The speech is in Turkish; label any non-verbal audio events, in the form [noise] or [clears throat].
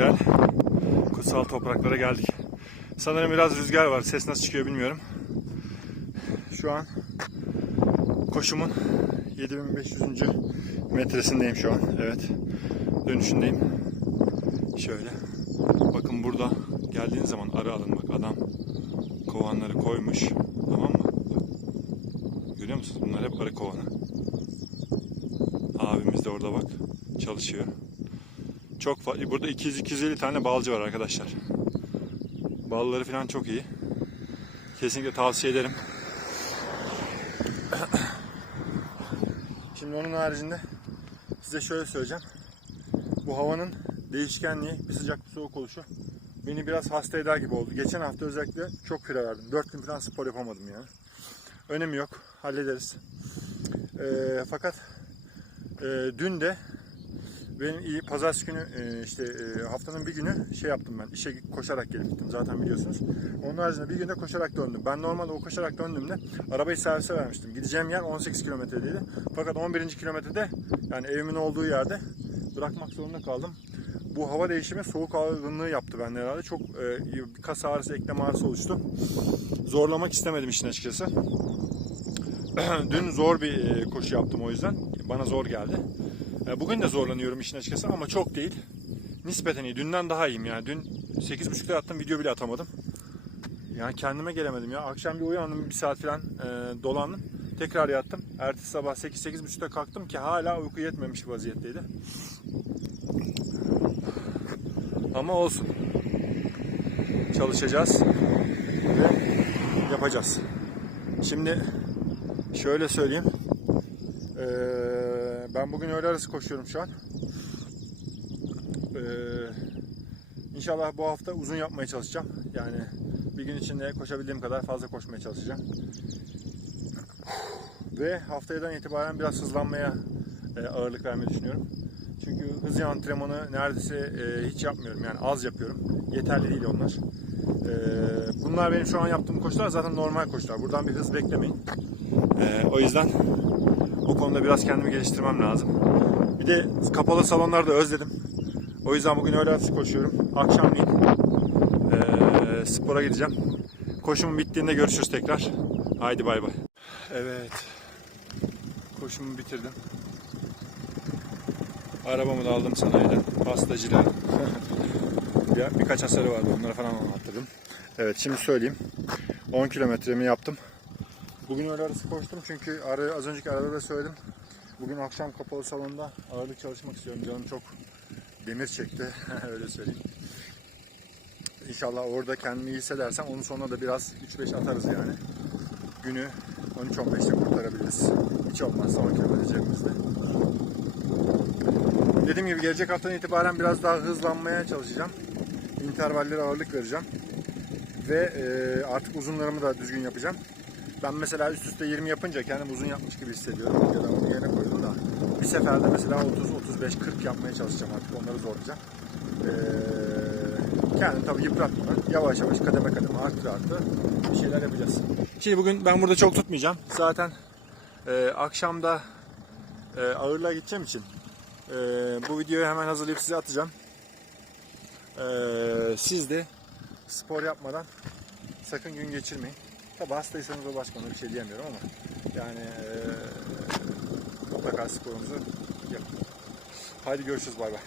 yer. Kutsal topraklara geldik. Sanırım biraz rüzgar var. Ses nasıl çıkıyor bilmiyorum. Şu an koşumun 7500. metresindeyim şu an. Evet. Dönüşündeyim. Şöyle. Bakın burada geldiğiniz zaman arı alın bak adam kovanları koymuş. Tamam mı? Görüyor musunuz? Bunlar hep arı kovanı. Abimiz de orada bak çalışıyor. Çok fa- burada 200-250 tane balcı var arkadaşlar. Balları falan çok iyi. Kesinlikle tavsiye ederim. Şimdi onun haricinde size şöyle söyleyeceğim. Bu havanın değişkenliği, bir sıcak bir soğuk oluşu beni biraz hasta eder gibi oldu. Geçen hafta özellikle çok kilo verdim. 4 gün falan spor yapamadım yani. Önemi yok. Hallederiz. Ee, fakat e, dün de benim iyi pazartesi günü e, işte e, haftanın bir günü şey yaptım ben işe koşarak gelip gittim zaten biliyorsunuz. Onun haricinde bir günde koşarak döndüm. Ben normalde o koşarak döndüğümde arabayı servise vermiştim. Gideceğim yer 18 kilometredeydi. Fakat 11. kilometrede yani evimin olduğu yerde bırakmak zorunda kaldım. Bu hava değişimi soğuk algınlığı yaptı bende herhalde. Çok e, kas ağrısı, eklem ağrısı oluştu. Zorlamak istemedim işin açıkçası. [clears throat] Dün zor bir koşu yaptım o yüzden. Bana zor geldi. Bugün de zorlanıyorum işin açıkçası ama çok değil. Nispeten iyi. Dünden daha iyiyim yani. Dün 8.30'da yattım video bile atamadım. Yani kendime gelemedim ya. Akşam bir uyandım bir saat falan e, dolandım. Tekrar yattım. Ertesi sabah 8-8.30'da kalktım ki hala uyku yetmemiş vaziyetteydi. Ama olsun. Çalışacağız ve yapacağız. Şimdi şöyle söyleyeyim. Ee, ben bugün öğle arası koşuyorum şu an. Ee, inşallah bu hafta uzun yapmaya çalışacağım. Yani bir gün içinde koşabildiğim kadar fazla koşmaya çalışacağım. Ve haftadan itibaren biraz hızlanmaya e, ağırlık vermeyi düşünüyorum. Çünkü hız antrenmanı neredeyse e, hiç yapmıyorum. Yani az yapıyorum. Yeterli değil onlar. E, bunlar benim şu an yaptığım koşular zaten normal koşular. Buradan bir hız beklemeyin. E, o yüzden bu konuda biraz kendimi geliştirmem lazım. Bir de kapalı salonlarda özledim. O yüzden bugün öğle arası koşuyorum. Akşamleyin e, spora gideceğim. Koşum bittiğinde görüşürüz tekrar. Haydi bay bay. Evet. Koşumu bitirdim. Arabamı da aldım sanayiden. Pastacıda. [laughs] Bir, birkaç hasarı vardı. Onları falan anlattırdım. Evet şimdi söyleyeyim. 10 kilometremi yaptım. Bugün öğle arası koştum çünkü arı, az önceki arada da söyledim. Bugün akşam kapalı salonda ağırlık çalışmak istiyorum. Canım çok demir çekti. [laughs] Öyle söyleyeyim. İnşallah orada kendimi iyi hissedersem onun sonuna da biraz 3-5 atarız yani. Günü 13-15'te kurtarabiliriz. Hiç olmazsa 10 kilometre cebimizde. Dediğim gibi gelecek haftadan itibaren biraz daha hızlanmaya çalışacağım. İntervallere ağırlık vereceğim. Ve artık uzunlarımı da düzgün yapacağım. Ben mesela üst üste 20 yapınca kendimi uzun yapmış gibi hissediyorum. Ya da onu yerine koydum da. Bir seferde mesela 30, 35, 40 yapmaya çalışacağım artık. Onları zorlayacağım. Ee, kendimi tabii yıpratmadan yavaş yavaş kademe kademe artı artı bir şeyler yapacağız. Şimdi bugün ben burada çok tutmayacağım. Zaten e, akşamda e, ağırlığa gideceğim için e, bu videoyu hemen hazırlayıp size atacağım. E, siz de spor yapmadan sakın gün geçirmeyin. Tabi hastaysanız o başka ona bir şey diyemiyorum ama yani e, mutlaka sporunuzu yapın. Haydi görüşürüz bay bay.